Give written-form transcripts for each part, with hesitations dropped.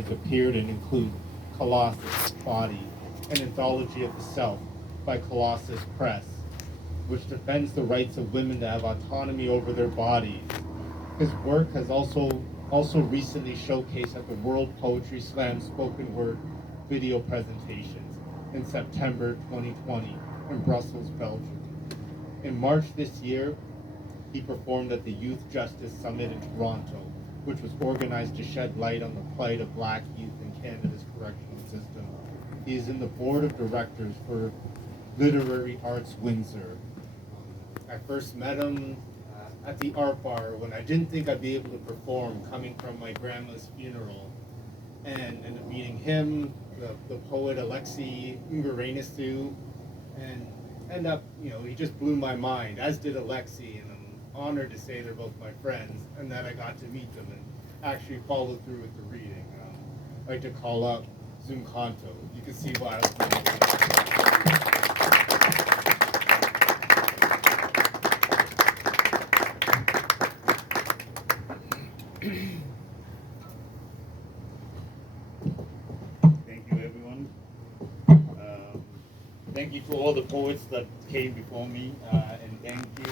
appeared and include Colossus, Body, an anthology of the self by Colossus Press, which defends the rights of women to have autonomy over their bodies. His work has also recently showcased at the World Poetry Slam spoken word video presentations in September 2020 in Brussels, Belgium. In March this year, he performed at the Youth Justice Summit in Toronto, which was organized to shed light on the plight of Black youth in Canada's correctional system. He is in the board of directors for Literary Arts Windsor. I first met him at the art bar when I didn't think I'd be able to perform, coming from my grandma's funeral, and ended up meeting him, the poet Alexi Ngurenesu, and he just blew my mind, as did Alexi, and I'm honored to say they're both my friends, and that I got to meet them and actually follow through with the reading. I'd like to call up Zomkhonto. You can see why I was Thank you, everyone. Thank you to all the poets that came before me, and thank you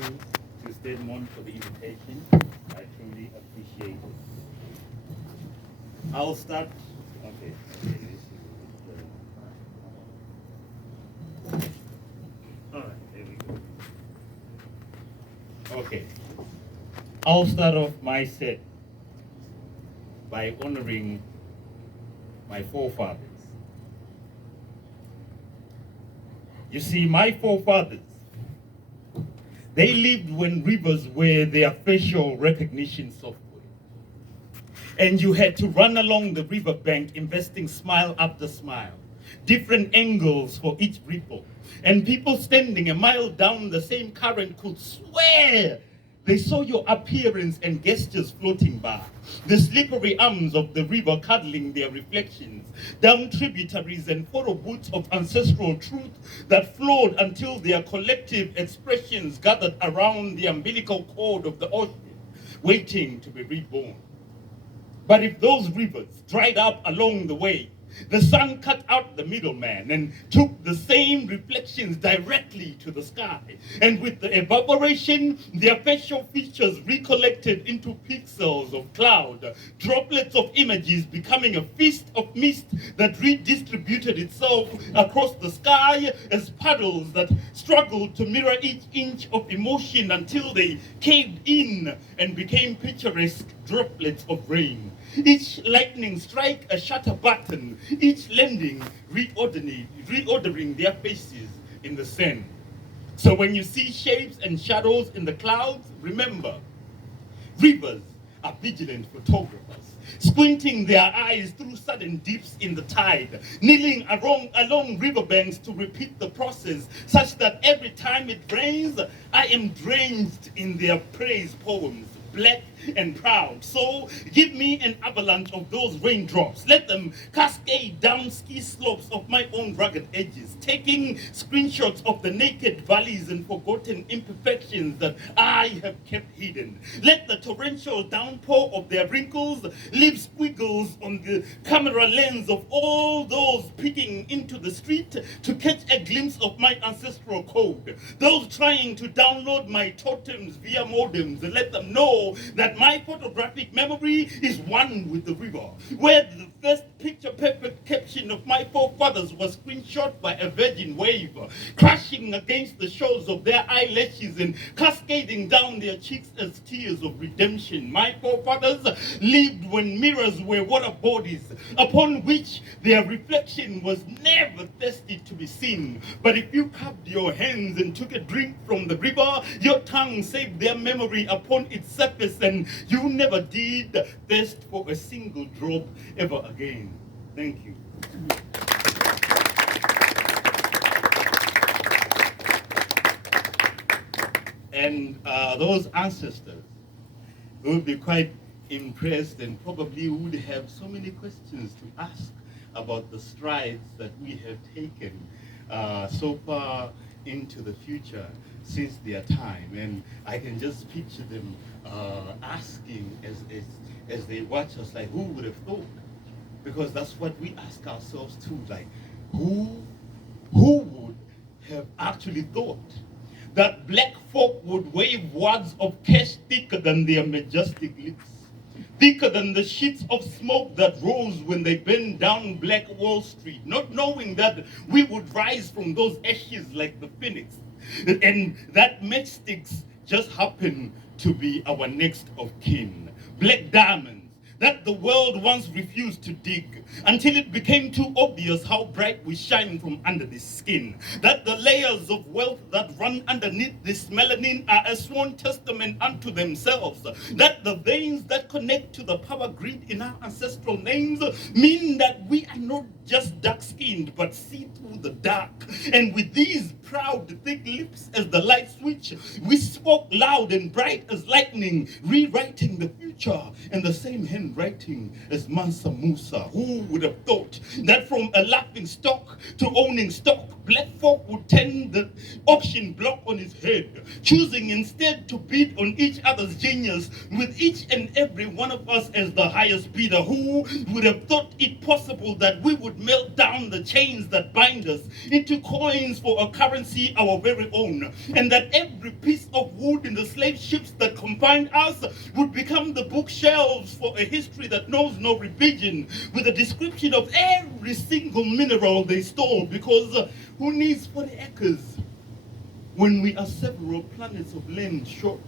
to Stedmon for the invitation. I truly appreciate it. I'll start. Okay. All right, there we go. Okay. I'll start off my set by honoring my forefathers. You see, my forefathers, they lived when rivers were their facial recognition software. And you had to run along the riverbank investing smile after smile, different angles for each ripple. And people standing a mile down the same current could swear they saw your appearance and gestures floating by, the slippery arms of the river cuddling their reflections, down tributaries and photo booths of ancestral truth that flowed until their collective expressions gathered around the umbilical cord of the ocean, waiting to be reborn. But if those rivers dried up along the way, the sun cut out the middleman and took the same reflections directly to the sky. And with the evaporation, their facial features recollected into pixels of cloud, droplets of images becoming a feast of mist that redistributed itself across the sky as puddles that struggled to mirror each inch of emotion until they caved in and became picturesque droplets of rain. Each lightning strike a shutter button, each lending, reordering their faces in the sand. So when you see shapes and shadows in the clouds, remember, rivers are vigilant photographers, squinting their eyes through sudden dips in the tide, kneeling along riverbanks to repeat the process, such that every time it rains, I am drenched in their praise poems, black and proud. So give me an avalanche of those raindrops. Let them cascade down ski slopes of my own rugged edges, taking screenshots of the naked valleys and forgotten imperfections that I have kept hidden. Let the torrential downpour of their wrinkles leave squiggles on the camera lens of all those peeking into the street to catch a glimpse of my ancestral code. Those trying to download my totems via modems, and let them know that my photographic memory is one with the river, where the first picture-perfect caption of my forefathers was screenshot by a virgin wave, crashing against the shores of their eyelashes and cascading down their cheeks as tears of redemption. My forefathers lived when mirrors were water bodies, upon which their reflection was never thirsty to be seen. But if you cupped your hands and took a drink from the river, your tongue saved their memory upon its surface, and you never did thirst for a single drop ever again. Thank you. And those ancestors will be quite impressed and probably would have so many questions to ask about the strides that we have taken so far into the future since their time. And I can just picture them asking as they watch us, like, who would have thought Because that's what we ask ourselves too, like, who would have actually thought that black folk would wave words of cash thicker than their majestic lips, thicker than the sheets of smoke that rose when they burned down Black Wall Street, not knowing that we would rise from those ashes like the phoenix, and that matchsticks just happen to be our next of kin. Black diamonds that the world once refused to dig until it became too obvious how bright we shine from under the skin. That the layers of wealth that run underneath this melanin are a sworn testament unto themselves. That the veins that connect to the power grid in our ancestral names mean that we are not just dark-skinned, but see through the dark. And with these proud, thick lips as the light switch, we spoke loud and bright as lightning, rewriting the future in the same handwriting as Mansa Musa. Who would have thought that from a laughing stock to owning stock, black folk would turn the auction block on his head, choosing instead to bid on each other's genius, with each and every one of us as the highest bidder. Who would have thought it possible that we would melt down the chains that bind us into coins for a currency our very own, and that every piece of wood in the slave ships that confined us would become the bookshelves for a history that knows no revision, with a description of every single mineral they stole, because who needs 40 acres when we are several planets of land short?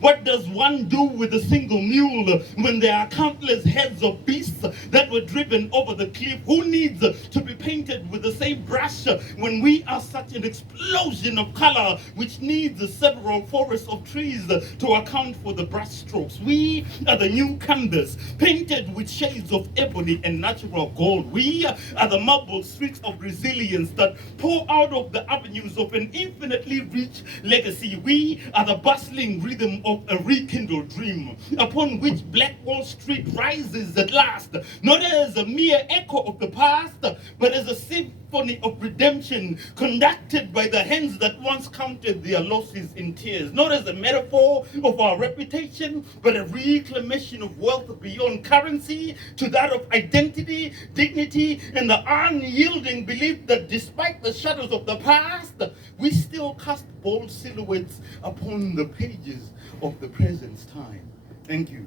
What does one do with a single mule when there are countless heads of beasts that were driven over the cliff? Who needs to be painted with the same brush when we are such an explosion of color which needs several forests of trees to account for the brush strokes? We are the new canvas painted with shades of ebony and natural gold. We are the marble streets of resilience that pour out of the avenues of an infinitely rich legacy. We are the bustling rhythm of a rekindled dream upon which Black Wall Street rises at last, not as a mere echo of the past, but as a symphony of redemption conducted by the hands that once counted their losses in tears, not as a metaphor of our reputation, but a reclamation of wealth beyond currency to that of identity, dignity, and the unyielding belief that despite the shadows of the past, we still cast bold silhouettes upon the pages of the present time. Thank you.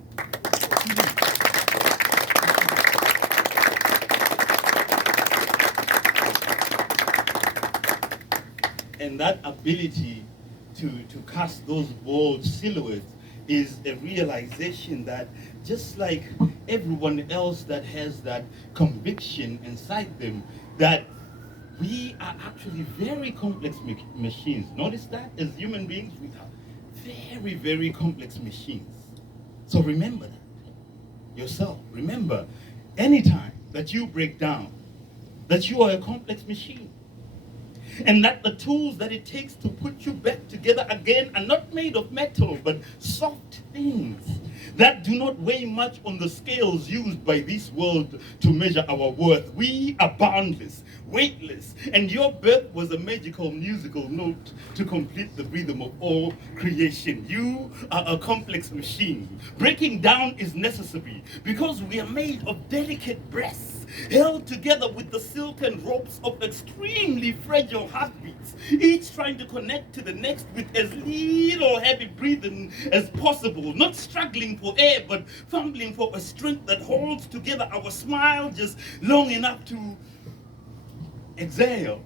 And that ability to cast those bold silhouettes is a realization that just like everyone else that has that conviction inside them, that we are actually very complex machines. Notice that as human beings, we are very, very complex machines. So remember that yourself. Remember, anytime that you break down, that you are a complex machine. And that the tools that it takes to put you back together again are not made of metal, but soft things that do not weigh much on the scales used by this world to measure our worth. We are boundless, weightless, and your birth was a magical musical note to complete the rhythm of all creation. You are a complex machine. Breaking down is necessary because we are made of delicate breasts, held together with the silken ropes of extremely fragile heartbeats, each trying to connect to the next with as little heavy breathing as possible, not struggling for air, but fumbling for a strength that holds together our smile just long enough to exhale.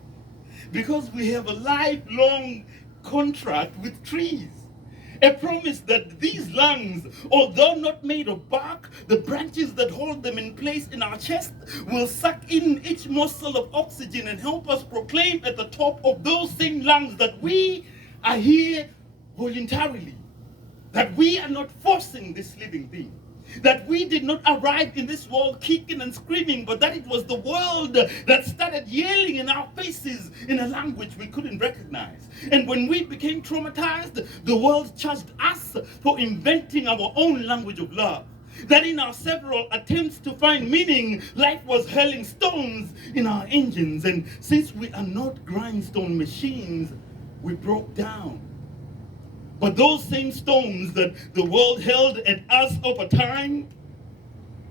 Because we have a lifelong contract with trees. A promise that these lungs, although not made of bark, the branches that hold them in place in our chest will suck in each morsel of oxygen and help us proclaim at the top of those same lungs that we are here voluntarily, that we are not forcing this living thing, that we did not arrive in this world kicking and screaming, but that it was the world that started yelling in our faces in a language we couldn't recognize. And when we became traumatized, the world charged us for inventing our own language of love. That in our several attempts to find meaning, life was hurling stones in our engines. And since we are not grindstone machines, we broke down. But those same stones that the world held at us over time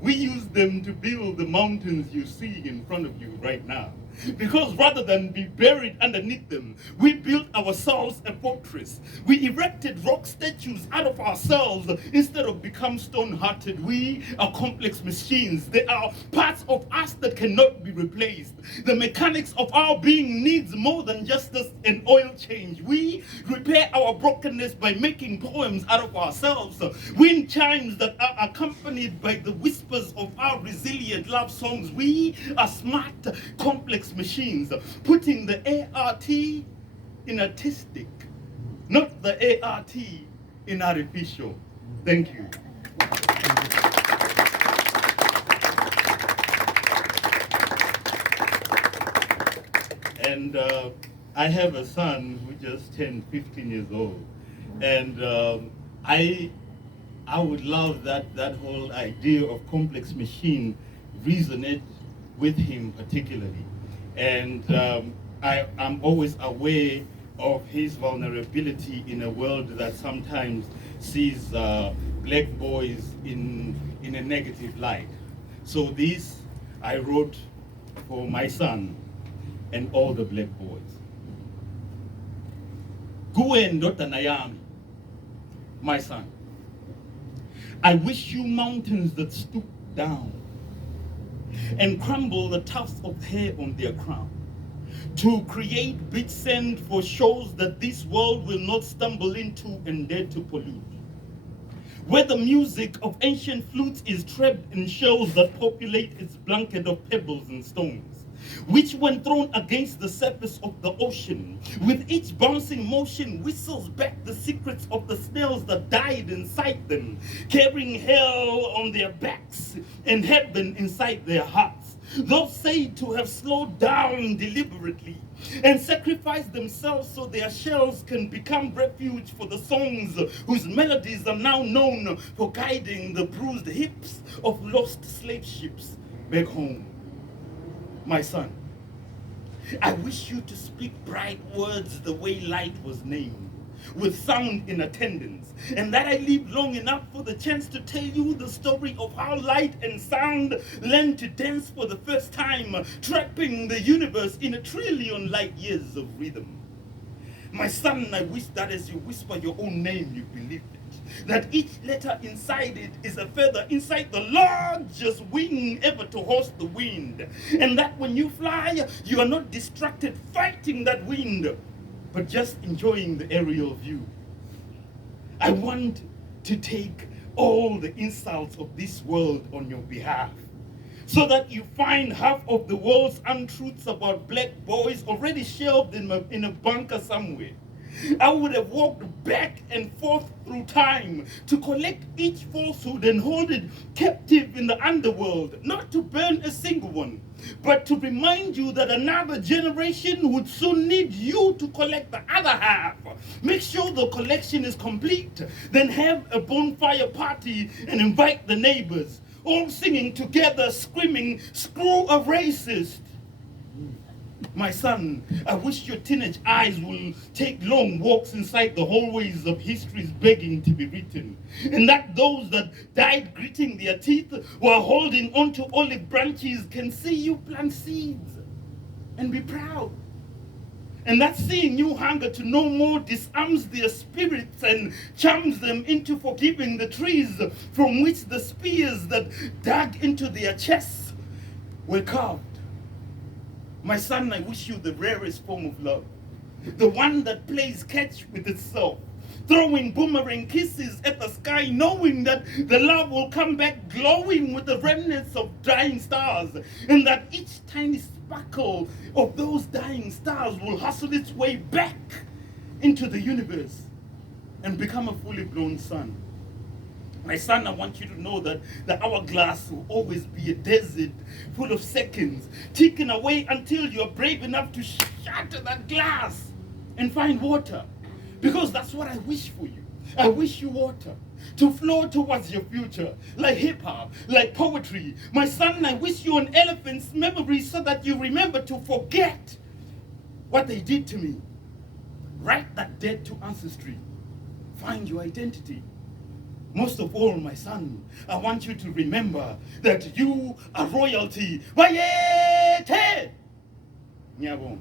We use them to build the mountains you see in front of you right now. Because rather than be buried underneath them, we built ourselves a fortress. We erected rock statues out of ourselves instead of become stone-hearted. We are complex machines. They are parts of us that cannot be replaced. The mechanics of our being needs more than just an oil change. We repair our brokenness by making poems out of ourselves. Wind chimes that are accompanied by the whispers of our resilient love songs. We are smart, complex machines, putting the ART in artistic, not the ART in artificial. Thank you. And I have a son who just turned 15 years old, and I would love that whole idea of complex machine resonate with him particularly. And I'm always aware of his vulnerability in a world that sometimes sees black boys in a negative light. So this I wrote for my son and all the black boys. Kuwe ndodana yami, my son, I wish you mountains that stoop down and crumble the tufts of hair on their crown, to create beach sand for shores that this world will not stumble into and dare to pollute, where the music of ancient flutes is trapped in shells that populate its blanket of pebbles and stones, which when thrown against the surface of the ocean, with each bouncing motion whistles back the secrets of the snails that died inside them, carrying hell on their backs and heaven inside their hearts. Those said to have slowed down deliberately and sacrificed themselves so their shells can become refuge for the songs whose melodies are now known for guiding the bruised hips of lost slave ships back home. My son, I wish you to speak bright words the way light was named, with sound in attendance, and that I live long enough for the chance to tell you the story of how light and sound learned to dance for the first time, trapping the universe in 1 trillion light years of rhythm. My son, I wish that as you whisper your own name, you believed it, that each letter inside it is a feather inside the largest wing ever to host the wind, and that when you fly, you are not distracted fighting that wind, but just enjoying the aerial view. I want to take all the insults of this world on your behalf, so that you find half of the world's untruths about black boys already shelved in a bunker somewhere. I would have walked back and forth through time to collect each falsehood and hold it captive in the underworld, not to burn a single one, but to remind you that another generation would soon need you to collect the other half. Make sure the collection is complete, then have a bonfire party and invite the neighbors, all singing together, screaming, "Screw a racist." My son, I wish your teenage eyes will take long walks inside the hallways of histories begging to be written, and that those that died gritting their teeth while holding onto olive branches can see you plant seeds and be proud. And that seeing you hunger to know more disarms their spirits and charms them into forgiving the trees from which the spears that dug into their chests were carved. My son, I wish you the rarest form of love, the one that plays catch with itself, throwing boomerang kisses at the sky, knowing that the love will come back glowing with the remnants of dying stars, and that each tiny sparkle of those dying stars will hustle its way back into the universe and become a fully blown sun. My son, I want you to know that the hourglass will always be a desert full of seconds, ticking away until you're brave enough to shatter that glass and find water. Because that's what I wish for you. I wish you water to flow towards your future, like hip-hop, like poetry. My son, I wish you an elephant's memory so that you remember to forget what they did to me. Write that debt to ancestry. Find your identity. Most of all, my son, I want you to remember that you are royalty. Wayete! Nyabong.